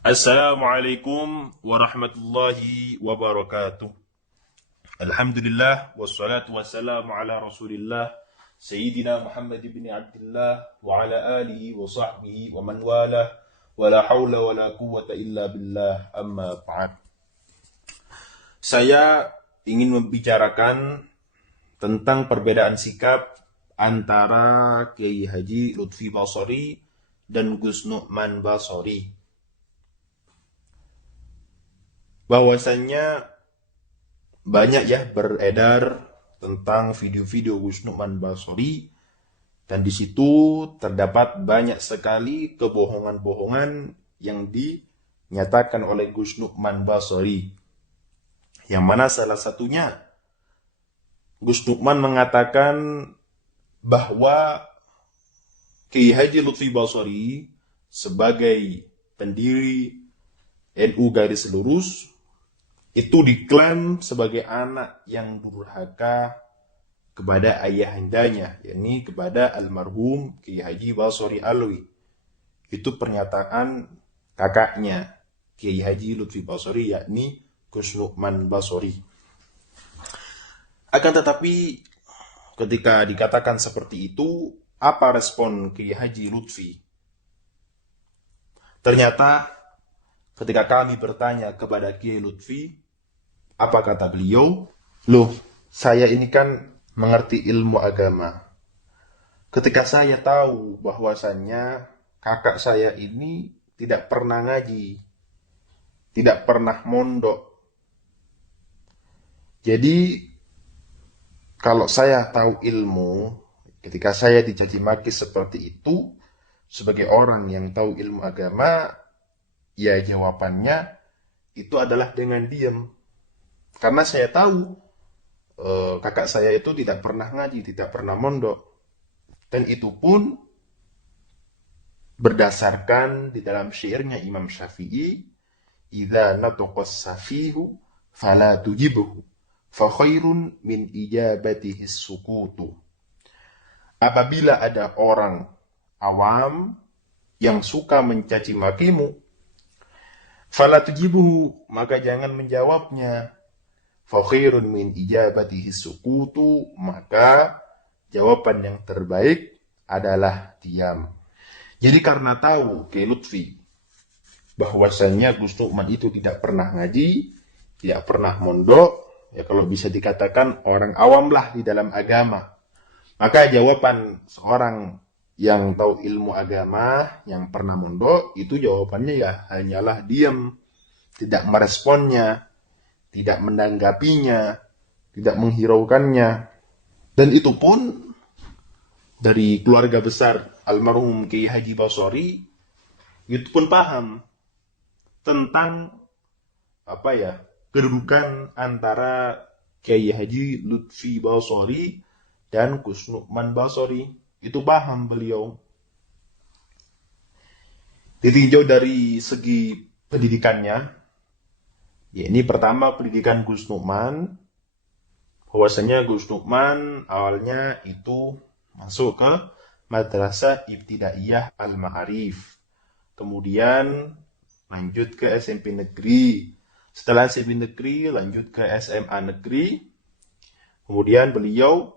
Assalamualaikum warahmatullahi wabarakatuh. Alhamdulillah wassalatu wassalamu ala Rasulillah Sayyidina Muhammad bin Abdullah wa ala alihi wa sahbihi wa man wala wa la hawla wa la quwwata illa billah amma ba'd. Saya ingin membicarakan tentang perbedaan sikap antara Kiai Haji Lutfi Basori dan Gus Nu'man Basori. Bahwasannya banyak ya beredar tentang video-video Gus Nu'man Basori, dan di situ terdapat banyak sekali kebohongan-bohongan yang dinyatakan oleh Gus Nu'man Basori. Yang mana salah satunya Gus Nu'man mengatakan bahwa Kiai Haji Lutfi Basori sebagai pendiri NU garis lurus itu diklaim sebagai anak yang durhaka kepada ayahandanya, yakni kepada almarhum Kiai Haji Basori Alwi. Itu pernyataan kakaknya Kiai Haji Lutfi Basori, yakni Gus Nu'man Basori. Akan tetapi ketika dikatakan seperti itu, apa respon Kiai Haji Lutfi? Ternyata ketika kami bertanya kepada Kiai Lutfi, apa kata beliau? Loh, saya ini kan mengerti ilmu agama. Ketika saya tahu bahwasannya kakak saya ini tidak pernah ngaji, tidak pernah mondok. Jadi, kalau saya tahu ilmu, ketika saya dicaci maki seperti itu, sebagai orang yang tahu ilmu agama, ya jawabannya itu adalah dengan diam. Karena saya tahu kakak saya itu tidak pernah ngaji, tidak pernah mondok. Dan itu pun berdasarkan di dalam syairnya Imam Syafi'i, "Idza nataqas safihu fala tujibhu, fa khairun min ijabatihi sukutu." Apabila ada orang awam yang suka mencaci makimu, fala tujibhu, maka jangan menjawabnya. Fakhirun min ijabatihi sukutu, maka jawaban yang terbaik adalah diam. Jadi karena tahu Kiai Lutfi bahwasannya Gus Nu'man itu tidak pernah ngaji, tidak pernah mondok, ya kalau bisa dikatakan orang awam lah di dalam agama, maka jawaban seorang yang tahu ilmu agama, yang pernah mondok, itu jawabannya ya hanyalah diam, tidak meresponnya, tidak menanggapinya, tidak menghiraukannya. Dan itu pun dari keluarga besar almarhum Kiai Haji Basori, itu pun paham tentang apa ya, kedudukan antara Kiai Haji Lutfi Basori dan Gus Nu'man Basori. Itu paham beliau. Ditinjau dari segi pendidikannya, ya, ini pertama pendidikan Gus Nu'man, bahwasanya Gus Nu'man awalnya itu masuk ke Madrasah Ibtidaiyah Al-Ma'arif. Kemudian lanjut ke SMP Negeri. Setelah SMP Negeri lanjut ke SMA Negeri. Kemudian beliau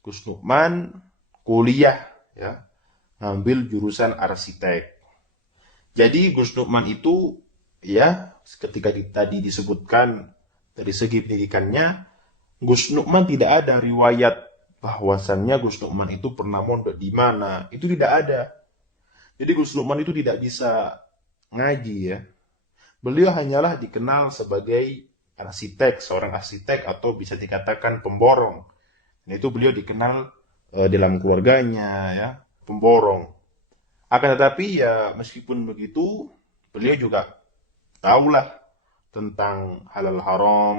Gus Nu'man kuliah, ya, ngambil jurusan arsitek. Jadi Gus Nu'man itu, ya, ketika tadi disebutkan dari segi pendidikannya, Gus Nu'man tidak ada riwayat bahwasannya Gus Nu'man itu pernah mondok di mana. Itu tidak ada. Jadi Gus Nu'man itu tidak bisa ngaji, ya. Beliau hanyalah dikenal sebagai arsitek, seorang arsitek atau bisa dikatakan pemborong. Dan itu beliau dikenal dalam keluarganya, ya, pemborong. Akan tetapi ya meskipun begitu, beliau juga tahulah tentang halal haram,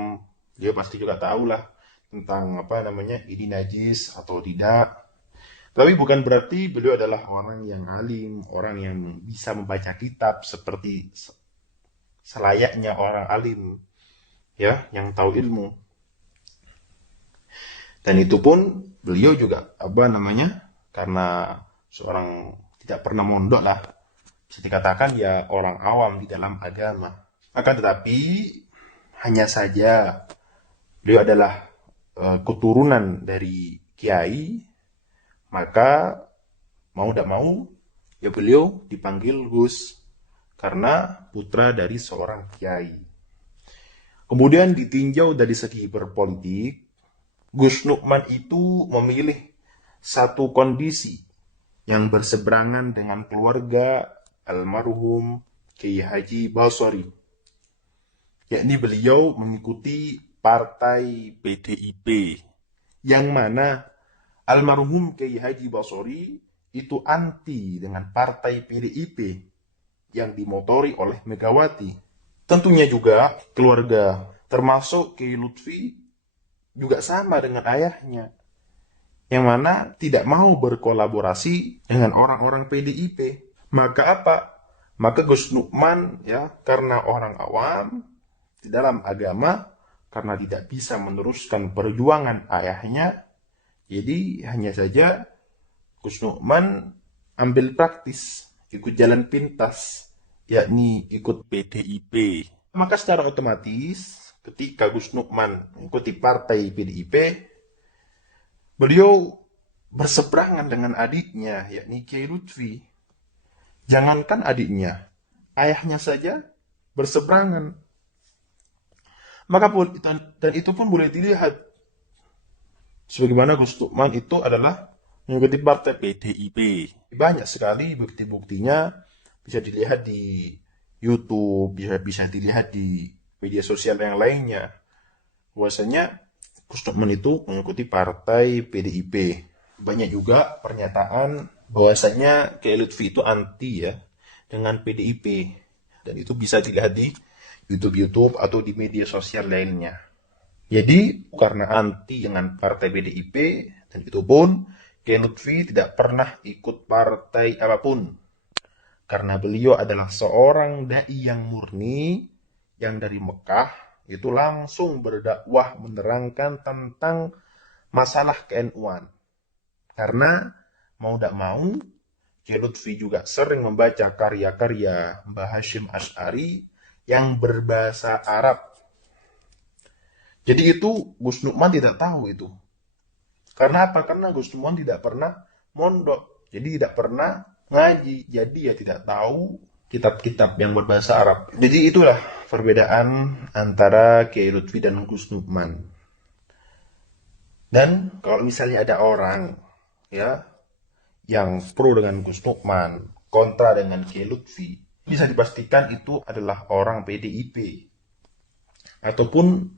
dia pasti juga tahulah tentang apa namanya, ini najis atau tidak. Tapi bukan berarti beliau adalah orang yang alim, orang yang bisa membaca kitab seperti selayaknya orang alim, ya, yang tahu ilmu. Dan itu pun beliau juga apa namanya, karena seorang tidak pernah mondok lah, bisa dikatakan ya orang awam di dalam agama. Akan tetapi hanya saja beliau adalah keturunan dari kiai, maka mau tidak mau ya beliau dipanggil Gus karena putra dari seorang kiai. Kemudian ditinjau dari segi berpolitik, Gus Nukman itu memilih satu kondisi yang berseberangan dengan keluarga almarhum Kiai Haji Basori, yakni beliau mengikuti partai PDIP, yang mana almarhum Kiai Haji Basori itu anti dengan partai PDIP yang dimotori oleh Megawati. Tentunya juga keluarga, termasuk Kiai Lutfi, juga sama dengan ayahnya, yang mana tidak mau berkolaborasi dengan orang-orang PDIP. Maka apa? Maka Gus Nukman ya, karena orang awam di dalam agama, karena tidak bisa meneruskan perjuangan ayahnya, jadi hanya saja Gus Nukman ambil praktis, ikut jalan pintas, yakni ikut PDIP. Maka secara otomatis ketika Gus Nukman mengikuti partai PDIP, beliau berseberangan dengan adiknya, yakni Kiai Lutfi. Jangankan adiknya, ayahnya saja berseberangan. Maka dan itu pun boleh dilihat sebagaimana Gus Nukman itu adalah mengikuti partai PDIP. Banyak sekali bukti-buktinya, bisa dilihat di YouTube, bisa dilihat di media sosial yang lainnya. Bahwasanya Gus Nukman itu mengikuti partai PDIP. Banyak juga pernyataan bahwasanya Kiai Lutfi itu anti ya dengan PDIP. Dan itu bisa dilihat di YouTube atau di media sosial lainnya. Jadi karena anti dengan partai PDIP, dan itu pun Kiai Lutfi tidak pernah ikut partai apapun. Karena beliau adalah seorang dai yang murni, yang dari Mekah itu langsung berdakwah menerangkan tentang masalah ke-NU-an. Karena mau tidak mau, Kiai Lutfi juga sering membaca karya-karya Mbah Hashim Asy'ari yang berbahasa Arab. Jadi itu Gus Nukman tidak tahu itu. Karena apa? Karena Gus Nukman tidak pernah mondok. Jadi tidak pernah ngaji. Jadi ya tidak tahu kitab-kitab yang berbahasa Arab. Jadi itulah perbedaan antara Kiai Lutfi dan Gus Nukman. Dan kalau misalnya ada orang ya yang pro dengan Gus Nukman, kontra dengan Kiai Lutfi, bisa dipastikan itu adalah orang PDIP. Ataupun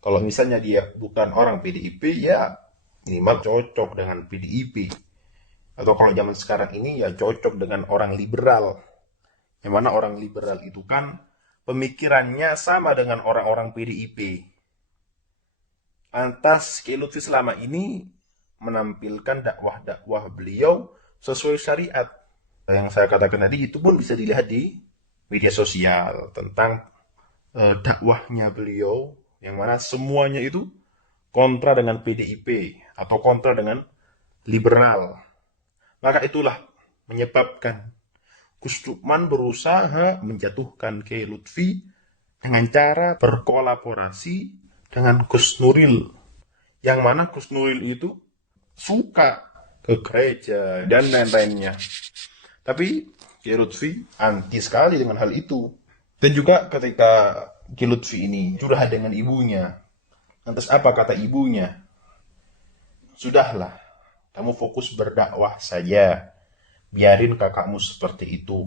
kalau misalnya dia bukan orang PDIP, ya minimal cocok dengan PDIP. Atau kalau zaman sekarang ini ya cocok dengan orang liberal. Yang mana orang liberal itu kan pemikirannya sama dengan orang-orang PDIP. Lantas Kiai Lutfi selama ini menampilkan dakwah-dakwah beliau sesuai syariat. Yang saya katakan tadi itu pun bisa dilihat di media sosial tentang dakwahnya beliau, yang mana semuanya itu kontra dengan PDIP atau kontra dengan liberal. Maka itulah menyebabkan Gus Nukman berusaha menjatuhkan Kiai Lutfi dengan cara berkolaborasi dengan Gus Nuril, yang mana Gus Nuril itu suka ke gereja dan lain-lainnya. Tapi Kiai Lutfi anti sekali dengan hal itu. Dan juga ketika Kiai Lutfi ini curhat dengan ibunya, lantas apa kata ibunya? Sudahlah, kamu fokus berdakwah saja. Biarin kakakmu seperti itu.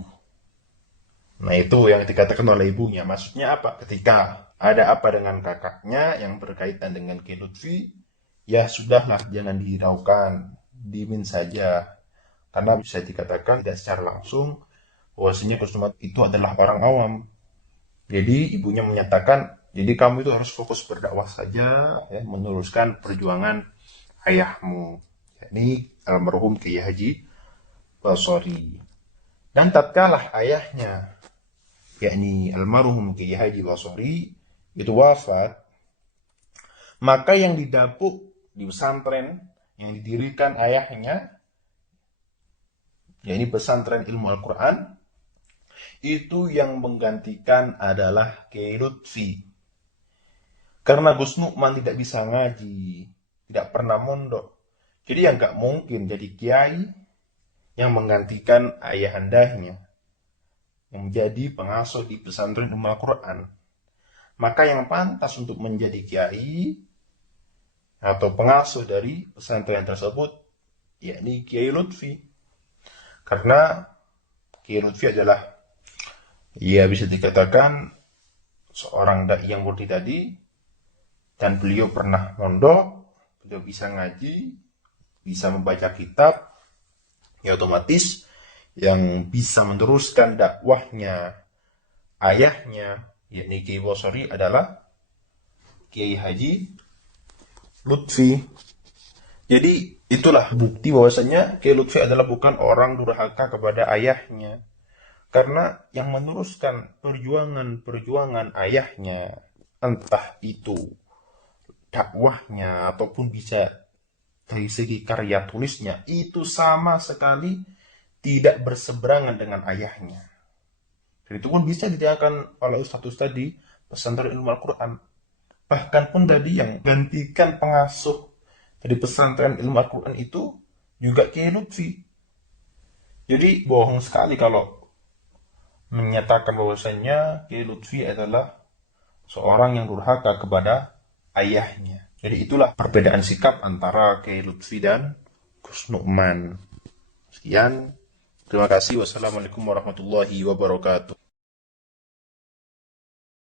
Nah itu yang dikatakan oleh ibunya. Maksudnya apa? Ketika ada apa dengan kakaknya yang berkaitan dengan Kiai Lutfi, ya sudahlah, jangan dihiraukan, dimin saja. Karena bisa dikatakan tidak secara langsung bahwasanya Gus Nukman itu adalah orang awam. Jadi ibunya menyatakan, jadi kamu itu harus fokus berdakwah saja, ya, meneruskan perjuangan ayahmu, yakni almarhum Kiai Haji Basori. Dan tatkala ayahnya, yakni almarhum Kiai Haji Basori itu wafat, maka yang didapuk di pesantren yang didirikan ayahnya, yakni pesantren ilmu Al-Quran, itu yang menggantikan adalah Kiai Lutfi. Karena Gus Nukman tidak bisa ngaji, tidak pernah mondok. Jadi yang nggak mungkin jadi kiai yang menggantikan ayahandanya, yang menjadi pengasuh di pesantren Ummul Al-Quran. Maka yang pantas untuk menjadi kiai atau pengasuh dari pesantren tersebut, yakni Kiai Lutfi. Karena Kiai Lutfi adalah, ya bisa dikatakan, seorang dai yang murni tadi, dan beliau pernah mondok, beliau bisa ngaji, bisa membaca kitab, ya otomatis yang bisa meneruskan dakwahnya ayahnya, yakni Kiai Bosori, adalah Kiai Haji Lutfi. Jadi itulah bukti bahwasanya Kiai Lutfi adalah bukan orang durhaka kepada ayahnya. Karena yang meneruskan perjuangan ayahnya, entah itu dakwahnya ataupun bisa dari segi karya tulisnya, itu sama sekali tidak berseberangan dengan ayahnya. Dan itu pun bisa ditanyakan oleh Ustaz tadi, pesantren Ilmu Al-Quran. Bahkan pun tadi yang gantikan pengasuh dari pesantren Ilmu Al-Quran itu juga Kiai Lutfi. Jadi bohong sekali kalau menyatakan bahwasanya Kiai Lutfi adalah seorang yang durhaka kepada ayahnya. Jadi itulah perbedaan sikap antara Kiai Lutfi dan Gus Nukman. Sekian, terima kasih. Wassalamualaikum warahmatullahi wabarakatuh.